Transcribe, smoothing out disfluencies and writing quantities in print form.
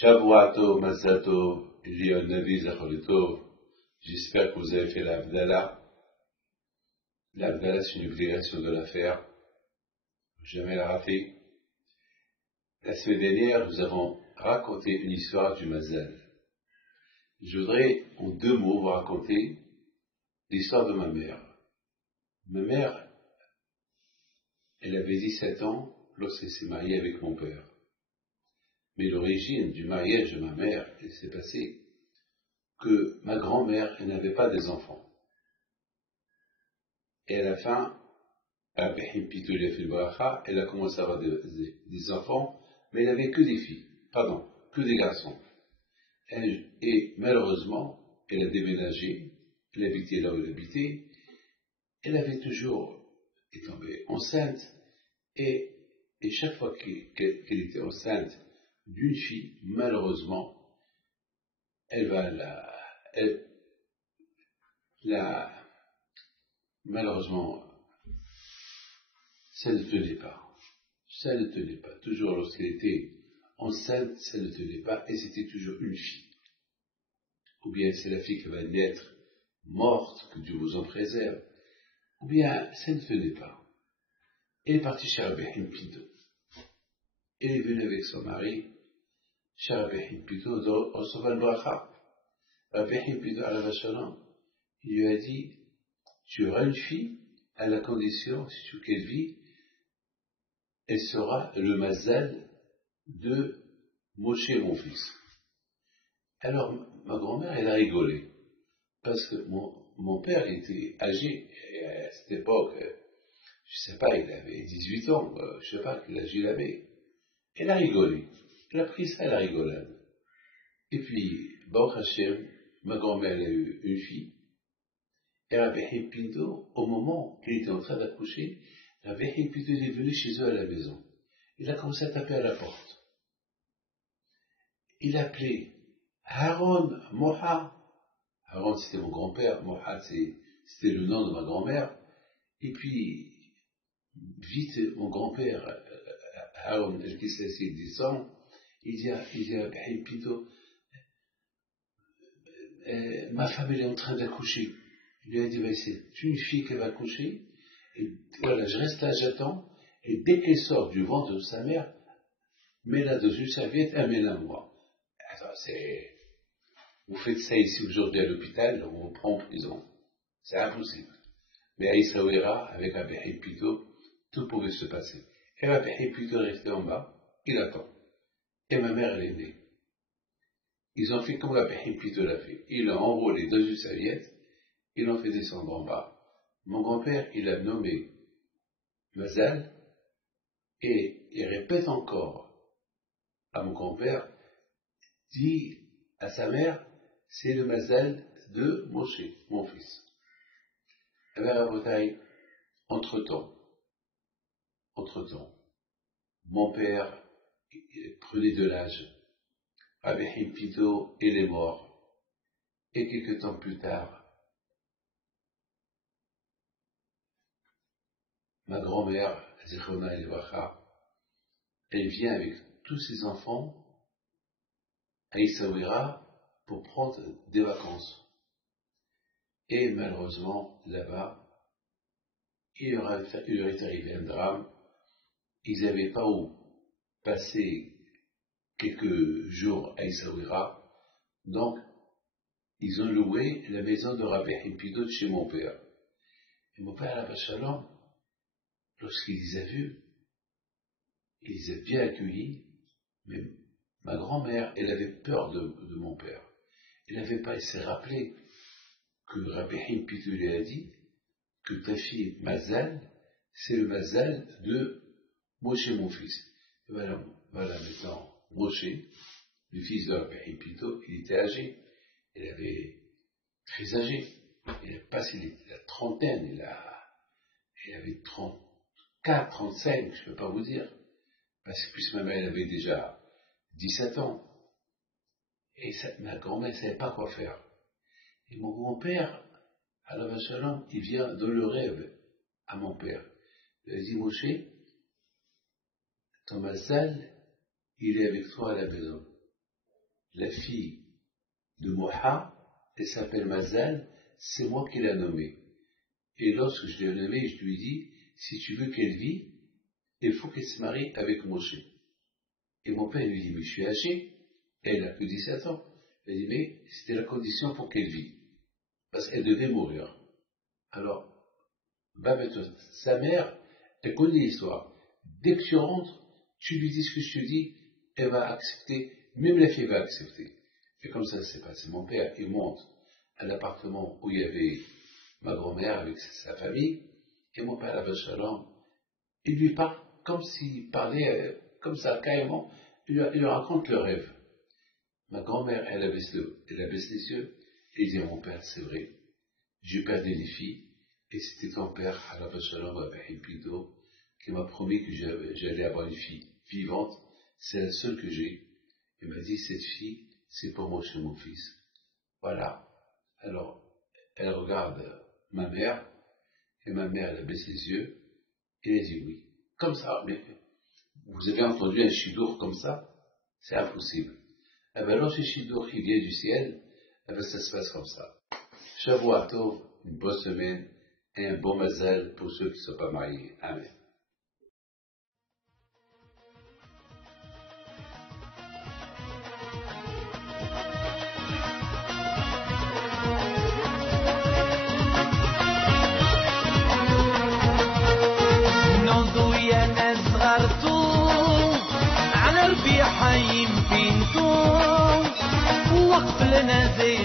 Shavua Tov, Mazal Tov, Eliyahu Navi, Zachor Tov. J'espère que vous avez fait l'Abdallah. L'Abdallah, c'est une obligation de la faire. Jamais la rater. La semaine dernière, nous avons raconté une histoire du Mazal. Je voudrais, en 2 mots, vous raconter l'histoire de ma mère. Ma mère, elle avait 17 ans lorsqu'elle s'est mariée avec mon père. Mais l'origine du mariage de ma mère, il s'est passé que ma grand-mère, elle n'avait pas des enfants. Et à la fin, elle a commencé à avoir des enfants, mais elle n'avait que des filles, que des garçons. Et malheureusement, elle a déménagé, elle habitait là où elle habitait, elle avait toujours été tombée enceinte, et chaque fois qu'elle était enceinte d'une fille, malheureusement, malheureusement, ça ne tenait pas. Ça ne tenait pas. Toujours lorsqu'elle était enceinte, ça ne tenait pas, et c'était toujours une fille. Ou bien c'est la fille qui va naître morte, que Dieu vous en préserve, ou bien ça ne tenait pas. Elle est partie chez Rabbi Pinto. Elle est venue avec son mari, chez Rabbi Pinto, de recevoir le bracha. Rabbi Pinto, à la vachalon, il lui a dit, tu auras une fille, à la condition, si tu veux qu'elle vit, elle sera le mazal de Moshe, mon fils. Alors, ma grand-mère, elle a rigolé, parce que mon père était âgé, et à cette époque, je sais pas, il avait 18 ans, je sais pas quel âge il avait. Elle a rigolé, elle a pris ça à la rigolade. Et puis, Baruch Hashem, ma grand-mère, elle a eu une fille, et Rabbi Pinto, au moment qu'il était en train d'accoucher, Rabbi Pinto est venu chez eux à la maison. Il a commencé à taper à la porte. Il appelait Haron, Moha. Haron, c'était mon grand-père, Moha, c'était le nom de ma grand-mère. Et puis, vite, mon grand-père, Haron, qui s'est descend, il dit à Pinto, ma femme, elle est en train d'accoucher. Il lui a dit, c'est une fille qui va accoucher, et voilà, je reste là, j'attends, et dès qu'elle sort du ventre de sa mère, mets-la dans une serviette, amène-la à moi. Attends, vous faites ça ici aujourd'hui à l'hôpital, on vous prend en prison. C'est impossible. Mais à Issaouira, avec Rabbi Pinto, tout pouvait se passer. Et Rabbi Pinto est resté en bas, il attend. Et ma mère, elle est née. Ils ont fait comme Rabbi Pinto l'a fait. Ils l'ont enrôlé dans une serviette, ils l'ont fait descendre en bas. Mon grand-père, il a nommé Mazal, et il répète encore à mon grand-père, dit à sa mère, c'est le Mazal de Moshe, mon fils. Alors à Bretagne, entre-temps, mon père prenait de l'âge, Rabbi Pinto, il est mort, et quelques temps plus tard, ma grand-mère, Zechona Elvacha, elle vient avec tous ses enfants à Issaouira pour prendre des vacances. Et malheureusement, là-bas, il leur est arrivé un drame. Ils n'avaient pas où passer quelques jours à Issaouira, donc ils ont loué la maison de Rabbi Pinto chez mon père. Et mon père, là-bas, Shalom, lorsqu'il les a vus, il les a bien accueillis, mais ma grand-mère, elle avait peur de mon père. Elle n'avait pas essayé de rappeler que Rabbi Pinto lui a dit que ta fille Mazal, c'est le Mazal de Moshe, mon fils. Et voilà maintenant, Moshe, le fils de Rabbi Pinto, il était âgé, il avait très âgé, il a passé la trentaine, il avait 34, 35, je ne peux pas vous dire, parce que puisque ma mère elle avait déjà 17 ans, et ma grand-mère ne savait pas quoi faire. Et mon grand-père, à la Vachalon, il vient dans le rêve à mon père. Il a dit, Moshe, ton Mazal, il est avec toi à la maison. la fille de Moha, elle s'appelle Mazal, c'est moi qui l'ai nommée. Et lorsque je l'ai nommée, je lui ai dit, si tu veux qu'elle vive, il faut qu'elle se marie avec Moshe. Et mon père lui dit, mais je suis âgé, elle a que 17 ans. Il dit, mais c'était la condition pour qu'elle vive, parce qu'elle devait mourir. Alors, sa mère, elle connaît l'histoire. Dès que tu rentres, tu lui dis ce que je te dis, elle va accepter, même la fille va accepter. Et comme ça s'est passé. Mon père, il monte à l'appartement où il y avait ma grand-mère avec sa famille, et mon père, la Shalom, il lui parle comme s'il parlait comme ça, carrément, il lui raconte le rêve. Ma grand-mère, elle baisse les yeux, et il dit à mon père, c'est vrai, j'ai perdu les filles, et c'était ton père, Alava Shalom, avec Pido, qui m'a promis que j'allais avoir une fille vivante, c'est la seule que j'ai. Il m'a dit, cette fille, c'est pour moi, chez mon fils. Voilà. Alors, elle regarde ma mère, et ma mère, elle baisse les yeux, et elle dit oui. Comme ça, mais vous avez entendu un chidour comme ça? C'est impossible. Eh bien, lorsque le chidour qui vient du ciel, eh bien, ça se passe comme ça. Shavua Tov, une bonne semaine, et un bon mazal pour ceux qui ne sont pas mariés. Amen. على ربيع حيم فينكم وقف لنا زي